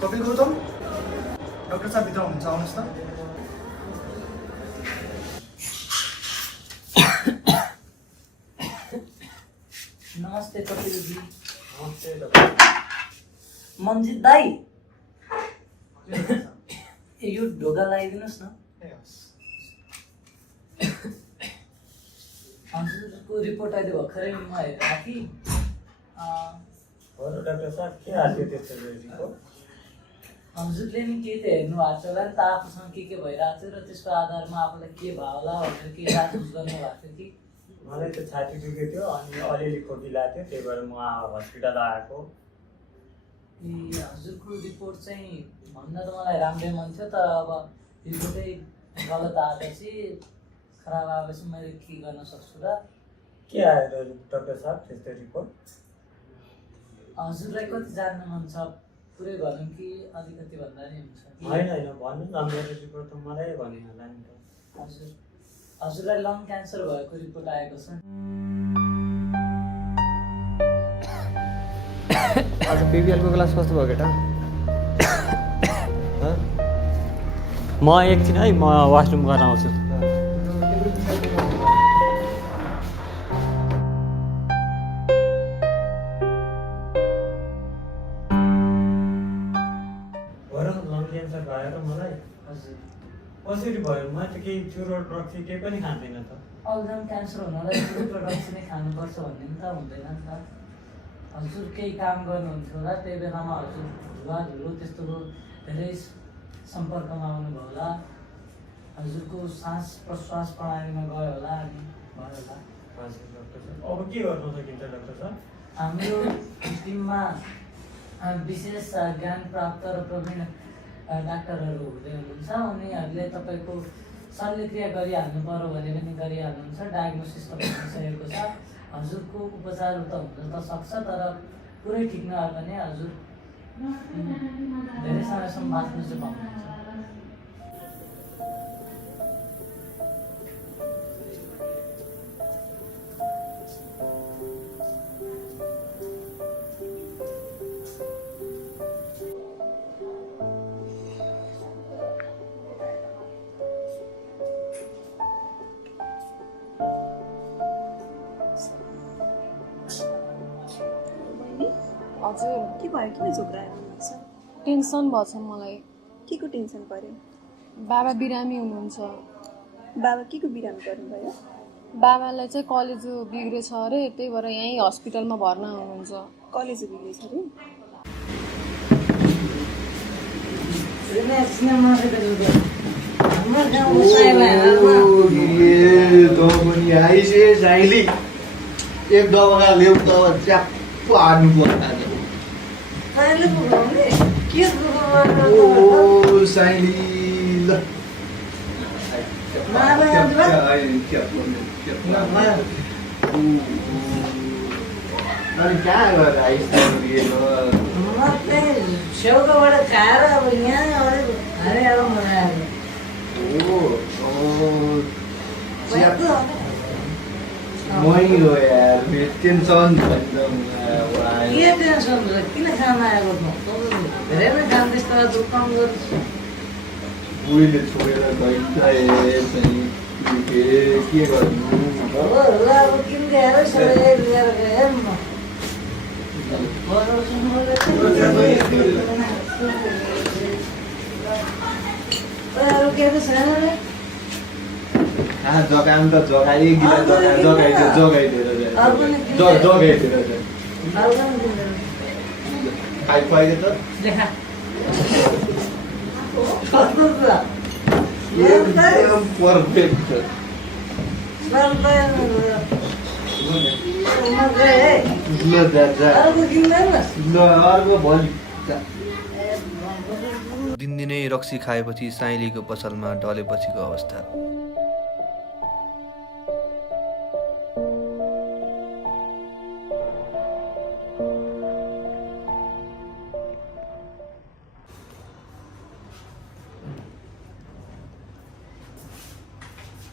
Kapil Gautam doctor साहब भित्र हुनुहुन्छ आउनुहोस् त। नमस्ते कपिलजी। नमस्ते मन्जित दाई यो ढोका लगाइदिनुहोस् न। हजुरको रिपोर्ट अहिले भर्खरै म हेरेको कि डाक्टर साहब के हाल्यो त्यस्तो हजुरले नि के त हेर्नु भएको छ होला नि त, आफूसँग के भइरहेको थियो र त्यसको आधारमा आफूलाई के भयो होला भनेर के जाँच गर्नु भएको थियो कि? मलाई त छाती दुखेको थियो अनि अलिअलि खोकी लागेको थियो, त्यही भएर म हस्पिटल आएको। ए हजुरको रिपोर्ट चाहिँ भन्न त मलाई राम्रै मन थियो, तर अब रिपोर्टै गलत आएपछि खराब आएपछि मैले के गर्न सक्छु र? के आयो डाक्टर साहब त्यस्तो रिपोर्ट? हजुरलाई कति जान्नु मन छ पुरै भनौँ कि अलिकति भन्दा नि हुन्छ? होइन भन्नु न, मेरो रिपोर्ट त मलाई भने होला नि त। हजुरलाई लङ क्यान्सर भएको रिपोर्ट आएको छ। आज बिबिएलको क्लास कस्तो भयो केटा? म एकछिन है, म वासरुम गर्न आउँछु। कसरी भयो? म त केही चुरो ड्रग्स केही पनि खाँदैन त। अल्झाइमर क्यान्सर हुनलाई प्रोडक्ट नै खानुपर्छ भन्ने नि त हुँदैन नि त। हजुर केही काम गर्नुहुन्थ्यो होला, त्यही बेलामा हजुर धुवाधुलो त्यस्तो धेरै सम्पर्कमा आउनुभयो होला, हजुरको सास प्रश्वास प्रणालीमा गयो होला अनि भयो होला। हजुर डाक्टर साहब, अब के गर्नु सकिन्छ डाक्टर साहब? हाम्रो टिममा विशेष ज्ञान प्राप्त र प्रवीण डाक्टरहरू हुँदै हुनुहुन्छ, उनीहरूले तपाईँको शल्यक्रिया गरिहाल्नु पर्यो भने पनि गरिहाल्नुहुन्छ। डायग्नोसिस त भइसकेको छ, हजुरको उपचार त हुन त सक्छ, तर पुरै ठिक नभए पनि हजुर धेरै समयसम्म बाँच्नु चाहिँ पाउनुहुन्छ। हजुर के भयो? किन झोक्राएर हुनुहुन्छ? टेन्सन भएछ मलाई। के को टेन्सन पर्यो? बाबा बिरामी हुनुहुन्छ। बाबा के को बिरामी गर्नुभयो? बाबालाई चाहिँ कलेज बिग्रेछ अरे, त्यही भएर यहीँ हस्पिटलमा भर्ना हुनुहुन्छ। कलेज बिग्रेछ अरे? एक दबका ल्याउ त च्याप्प हार्नु पर्छ। ओ साइली ल कहाँ गएर छेउकोबाट खाएर अब यहाँ मै हो यार, टेन्सन के टेन्सन हुन्छ? किन खान आएको धेरै नै काम त्यस्तो काम गर्छु। बुढीले छोडेर के गर्नु? अब किन सबै लिएर गएँ म। अरू के त छैन रे? जगाम त जगाइ जगाइदिएर अरू पनि दिँदैन। खाइपाइले त लेखा कस्तो कुरा एकदम पर्फेक्ट छ। ल जा अर्को किन्दैन ल अर्को भोलि जा। दिनदिनै रक्सी खाएपछि साइलीको पसलमा ढलेपछिको अवस्था।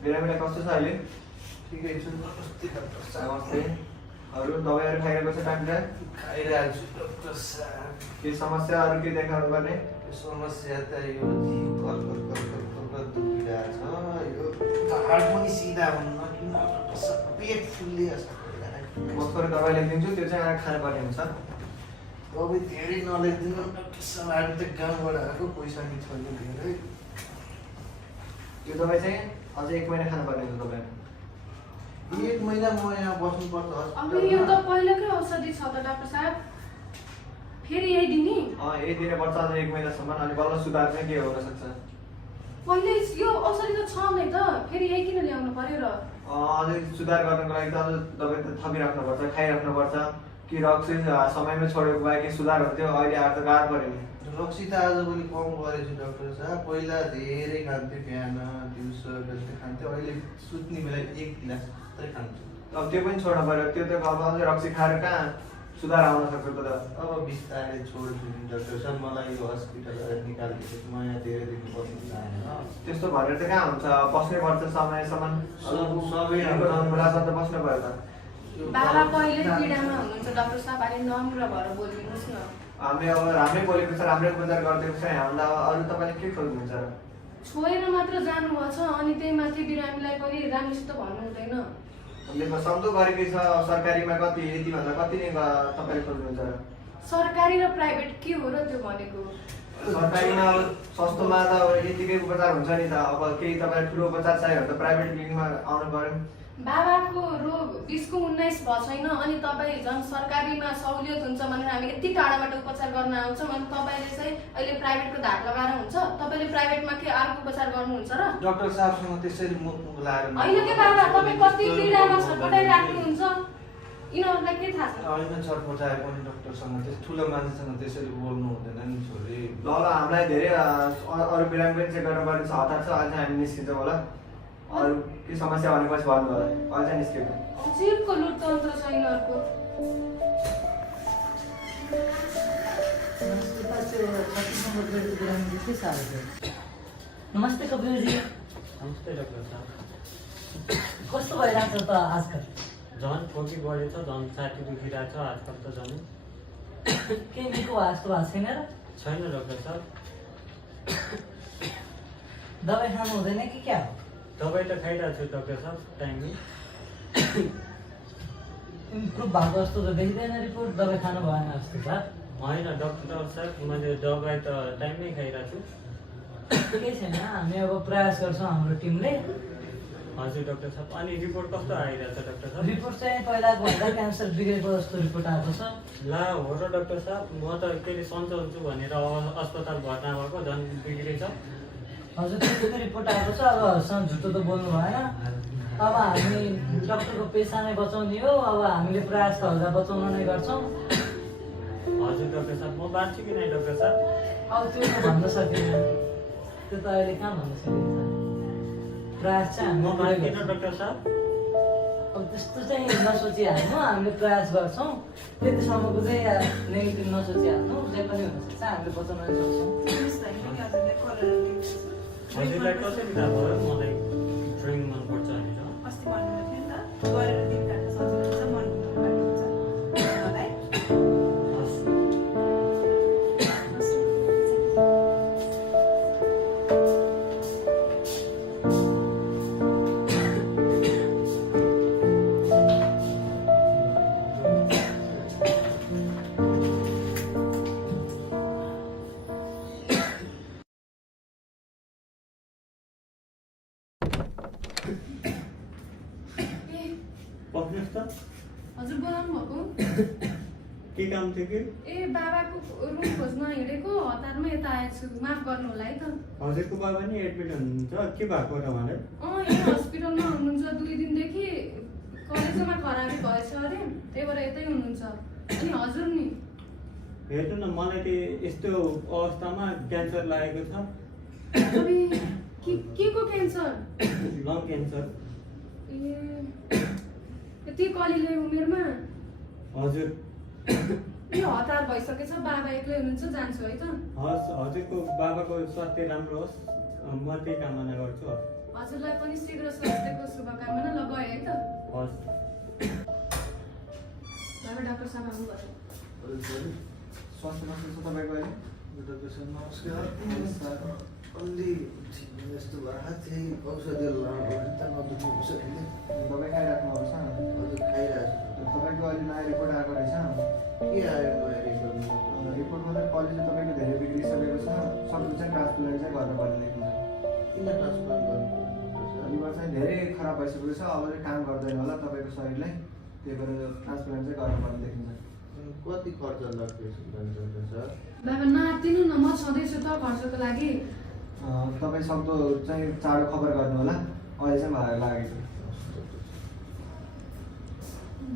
बिरामीलाई कस्तो छ अहिले? ठिकै छु। नमस्ते डाक्टर साहब। नमस्ते। अरू दबाईहरू खाइरहेको छ टाइम टाइम? खाइरहेको छु डाक्टर साहब। के समस्या अरू के देखाउनु पर्ने? समस्या त यो जिउ कर दुखिरहेछ। यो ढाड पनि सिधा हुन्न किन डाक्टर साहब, पेट फुल्लिएको छ। म थोरै दबाई लेखिदिन्छु, त्यो चाहिँ आएर खानुपर्ने हुन्छ। दबाई धेरै नलेखिदिनु डाक्टर साहब, हामी त गाउँबाट आएको, पैसा नि छैन धेरै। त्यो दबाई चाहिँ अझै 1 महिना खानुपर्ने हुन्छ तपाईँले। 1 महिना म यहाँ बस्नुपर्छ अब यो त पहिलेकै औषधि छ त डाक्टर साहब, फेरि यही दिने? यही दिने पर्छ अझै 1 महिनासम्म, अनि बल्ल सुधार चाहिँ के हुन सक्छ। पहिले यो औषधि त छ नै त, फेरि यही किन ल्याउनु पर्यो र? अझै सुधार गर्नको लागि त अझ दबाई त थपिराख्नुपर्छ, खाइराख्नुपर्छ। कि रक्सी समयमै छोडेको भए कि सुधार हुन्थ्यो, अहिले आएर त गाह्रो पऱ्यो नि। रक्सी त आजभोलि कम गरेछु डाक्टर साहब। पहिला धेरै खान्थेँ, बिहान दिउँसो जस्तै खान्थेँ। अहिले सुत्ने बेला 1 गिलास मात्रै खान्छु। अब त्यो पनि छोड्नु पऱ्यो, त्यो त अब अझै रक्सी खाएर कहाँ सुधार आउन सक्छ त। अब बिस्तारै छोड्छु नि डाक्टर साहब। मलाई यो हस्पिटल निकालिदिएको म यहाँ धेरै दिन बस्नु चाहेन। त्यस्तो भनेर त कहाँ हुन्छ, बस्नै पर्छ समयसम्म। सबै मुलाकात त बस्नु पऱ्यो त। बाबा पहिले पीडामा हुनुहुन्छ डाक्टर साहब, अलि नम्र भएर बोलिदिनुहोस् न। हामी अब राम्रै बोलेको छ, राम्रै उपचार गरिदिएको छ हामीलाई। अरू तपाईँले के खोज्नुहुन्छ र? छोएर मात्र जानुभएको छ, अनि त्यही माथि बिरामीलाई पनि राम्रोसित भन्नु हुँदैन। हामीले सम्झो गरेकै छ, सरकारीमा कति यतिभन्दा कति नै तपाईँले खोज्नुहुन्छ र? सरकारी र प्राइभेट के हो र त्यो भनेको? सरकारीमा अब सस्तोमा त अब यतिकै उपचार हुन्छ नि त। अब केही तपाईँलाई ठुलो उपचार चाहियो भने त प्राइभेट क्लिनिकमा आउनु पऱ्यो। बाबाको रोग 20-19 भएको छैन, अनि तपाईँ झन् सरकारीमा सहुलियत हुन्छ भनेर हामी यति टाढाबाट उपचार गर्न आउँछौँ, अनि तपाईँले चाहिँ अहिले प्राइभेटको धाक लगाएर हुन्छ? तपाईँले प्राइभेटमा के अर्को उपचार गर्नुहुन्छ र? डाक्टर साहबसँग त्यसरी मुख लाएर होइन के बाबा, तपाईँ कति पीडामा छटपटाइराख्नुहुन्छ, यिनीहरूलाई के थाहा छ? होइन छटपटाए पनि डाक्टरसँग ठुलो मान्छेसँग त्यसरी बोल्नु हुँदैन नि छोरी। ल हामीलाई धेरै अरू बिरामी पनि चेक गर्नु पर्ने छ, हतार छ। अझै हामी निस्किन्छौँ होला। अरू के समस्या भनेपछि भन्नु होला, अझै निस्किएको। अजिबको लोकतन्त्र छ यिनीहरूको। नमस्ते कपिलजी। नमस्ते डाक्टर साहब। कस्तो भइरहेको छ त आजकल? झन् खोकी बढेछ, झन् छाती दुखिरहेछ आजकल त झन्। केही निको भएको जस्तो भएको छैन र? छैन डाक्टर साहब। दबाई खानु हुँदैन कि क्या हो? दबाई त खाइरहेको छु डाक्टर साहब टाइममै। इम्प्रुभ भएको जस्तो त देखिँदैन रिपोर्ट, दबाई खानु भएन जस्तो छ। होइन डाक्टर साहब, मैले दबाई त टाइममै खाइरहेको छु। केही छैन, हामी अब प्रयास गर्छौँ हाम्रो टिमले। हजुर डाक्टर साहब। अनि रिपोर्ट कस्तो आइरहेछ डाक्टर साहब? रिपोर्ट चाहिँ पहिलाको भन्दा क्यान्सर बिग्रेको जस्तो रिपोर्ट आएको छ। ला हो र डाक्टर साहब, म त केही सन्चो हुन्छु भनेर अस्पताल भर्ना भएको, झन् बिग्रेछ। हजुर त्यस्तो रिपोर्ट आएको छ। अब झुटो त बोल्नु भएन। अब हामी डक्टरको पेसा नै बचाउने हो, अब हामीले प्रयास त हजुर बचाउन नै गर्छौँ। हजुर डाक्टर साहब, म बाँच्छु कि नै डाक्टर साहब? अब त्यो त भन्न सकिँदैन, त्यो त अहिले कहाँ भन्न सकिन्छ। प्रयास चाहिँ म हामी बाँच्दिनँ डाक्टर साहब। अब त्यस्तो चाहिँ नसोचिहाल्नु, हामीले प्रयास गर्छौँ। त्यतिसम्मको चाहिँ नेगेटिभ नसोचिहाल्नु, जे पनि हुनसक्छ, हामीले बचाउन नै सक्छौँ। हजुरलाई कसरी थाहा भयो मलाई ड्रइङ मनपर्छ भनेर? अस्ति भन्नुभएको थियो नि त, गरेर दिन काट्न सजिलो हुन्छ, मन घुमाउनु हुन्छ मलाई। हस्। हजुर बोलाउनु भएको? के काम थियो कि ए बाबाको रुम खोज्न हिँडेको हतारमा यता आएछु माफ गर्नु होला है त हजुरको बाबा नि एडमिट हुनुहुन्छ के भएको त भने यहाँ हस्पिटलमा हुनुहुन्छ 2 दिनदेखि कलेजमा खराबी भएछ अरे त्यही भएर यतै हुनुहुन्छ अनि हजुर नि हेर्नु न मलाई त्यो यस्तो अवस्थामा क्यान्सर लागेको छ अबे के को क्यान्सर लङ क्यान्सर ए यति कलिलो उमेरमा हजुर यो हतार भइसकेछ बाबा एक्लै हुनुहुन्छ जान्छु है त हस् हजुरको बाबाको स्वास्थ्य राम्रो होस् म त्यही कामना गर्छु हजुरलाई पनि शीघ्र स्वास्थ्यको शुभकामना ल गए है त हस् बाबा डाक्टर साहब आउनुभयो स्वास्थ्य कस्तो छ तपाईँको अहिले डाक्टर साहब नमस्कार अलि यस्तो भएको थिएँ औषधि लाउनु त नदुख्नु सकिँदै दबाई खाइराख्नु छ हजुर खाइरहेको तपाईँको अहिले नयाँ रिपोर्ट आएको रहेछ के आयो नयाँ रिपोर्टमा रिपोर्टमा चाहिँ कलेज तपाईँको धेरै बिग्रिसकेको छ सक्दो चाहिँ ट्रान्सप्लान्ट चाहिँ गर्नुपर्ने देखिन्छ किन ट्रान्सप्लान्ट गर्नु लिभर चाहिँ धेरै खराब भइसकेको छ अब चाहिँ काम गर्दैन होला तपाईँको शरीरलाई त्यही भएर ट्रान्सप्लान्ट चाहिँ गर्नुपर्ने देखिन्छ कति खर्च लाग्छ सर बाबा नआत्तिनु न म छँदैछु त खर्चको लागि तपाईँ सक्दो चाहिँ चाँडो खबर गर्नु होला अहिले चाहिँ मलाई लागेको छ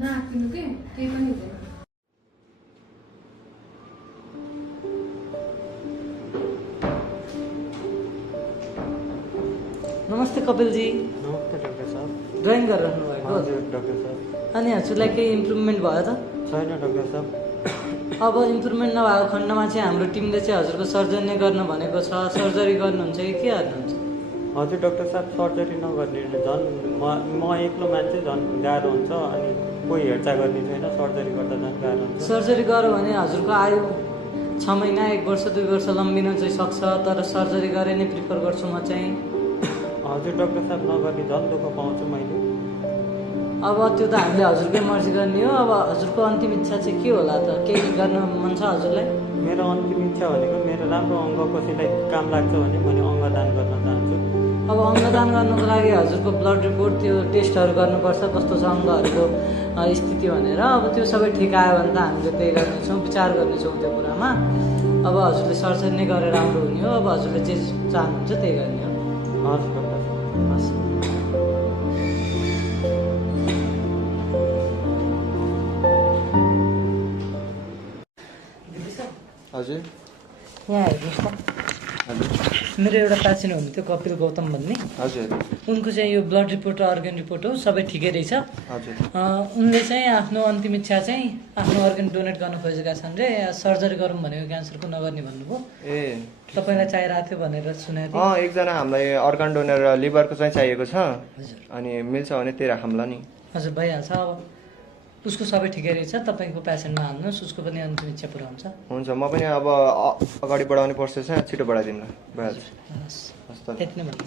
नआत्तिनु के केही पनि हुँदैन नमस्ते कपिलजी नमस्ते डाक्टर साहब ड्रइङ गरिराख्नु भएको हजुर डाक्टर साहब अनि हजुरलाई केही इम्प्रुभमेन्ट भयो त छैन डाक्टर साहब अब इम्प्रुभमेन्ट नभएको खण्डमा चाहिँ हाम्रो टिमले चाहिँ हजुरको सर्जरी नै गर्न भनेको छ सर्जरी गर्नुहुन्छ कि के हाल्नुहुन्छ हजुर डाक्टर साहब सर्जरी नगर्ने झन् म एक्लो मान्छे झन् गाह्रो हुन्छ अनि कोही हेरचाह गर्ने छैन सर्जरी गर्दा झन् गाह्रो हुन्छ सर्जरी गर्यो भने हजुरको आयु 6 महिना 1 वर्ष 2 वर्ष लम्बिन चाहिँ सक्छ तर सर्जरी गरे नै प्रिफर गर्छु म चाहिँ हजुर डाक्टर साहब नगर्ने झन् दुःख पाउँछु मैले अब त्यो त हामीले हजुरकै मर्जी गर्ने हो अब हजुरको अन्तिम इच्छा चाहिँ के होला त केही गर्न मन छ हजुरलाई मेरो अन्तिम इच्छा भनेको मेरो राम्रो अङ्ग कसैलाई काम लाग्छ भने मैले अङ्गदान गर्न चाहन्छु अब अङ्गदान गर्नुको लागि हजुरको ब्लड रिपोर्ट त्यो टेस्टहरू गर्नुपर्छ कस्तो छ अङ्गहरूको स्थिति भनेर अब त्यो सबै ठिक आयो भने त हामीले त्यही गर्नेछौँ विचार गर्नेछौँ त्यो कुरामा अब हजुरले सर्जरी नै गरेर राम्रो हुने हो अब हजुरले जे चाहनुहुन्छ त्यही गर्ने हो हस् डाक्टर साहब हस् हजुर यहाँ हेर्नुहोस् त हजुर मेरो एउटा पेसेन्ट हुनुहुन्थ्यो कपिल गौतम भन्ने हजुर उनको चाहिँ यो ब्लड रिपोर्ट र अर्गन रिपोर्ट हो सबै ठिकै रहेछ हजुर उनले चाहिँ आफ्नो अन्तिम इच्छा चाहिँ आफ्नो अर्गन डोनेट गर्न खोजेका छन् रे सर्जरी गरौँ भनेको क्यान्सरको नगर्ने भन्नुभयो ए तपाईँलाई चाहिरहेको थियो भनेर सुनेको थिएँ एकजना हामीलाई अर्गन डोनर लिभरको चाहिँ चाहिएको छ हजुर अनि मिल्छ भने त्यही राखौँला नि हजुर भइहाल्छ अब उसको सबै ठिकै रहेछ तपाईँको पेसेन्टमा हाल्नुहोस् उसको पनि अन्तिम इच्छा पुरा हुन्छ हुन्छ म पनि अब अगाडि बढाउने प्रोसेस चाहिँ छिटो बढाइदिउँला भइहाल्छ हस् हस् त त्यति नै भन्नु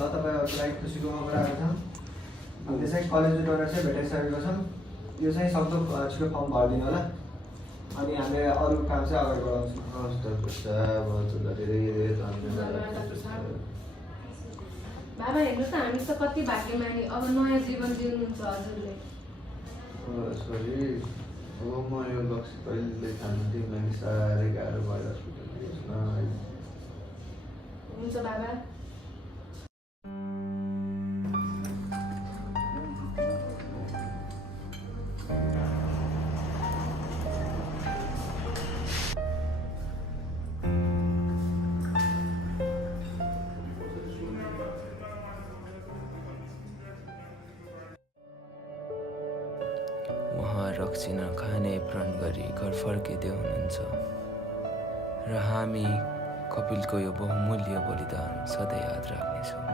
ल तपाईँहरूको लागि खुसीको खबर आएको छ हामीले चाहिँ कलेज डोनर चाहिँ भेटाइसकेको छौँ यो चाहिँ सक्दो छिटो फर्म भरिदिनु होला अनि हामीले अरू काम चाहिँ अगाडि बढाउँछौँ हस् डाक्टर साहब हजुरलाई धेरै धेरै धन्यवाद बाबा हेर्नुहोस् त हामी त कति भाग्यमानी अब नयाँ जीवन जिउनुहुन्छ हजुरले सरी अब म यो लक्ष्य कहिले खानु तिमीलाई साह्रै गाह्रो भयो हस्पिटल हुन्छ बाबा उहाँ रक्सी नखाने प्रण गरी घर फर्किँदै हुनुहुन्छ र हामी कपिलको यो बहुमूल्य बलिदान सधैँ याद राख्नेछौँ।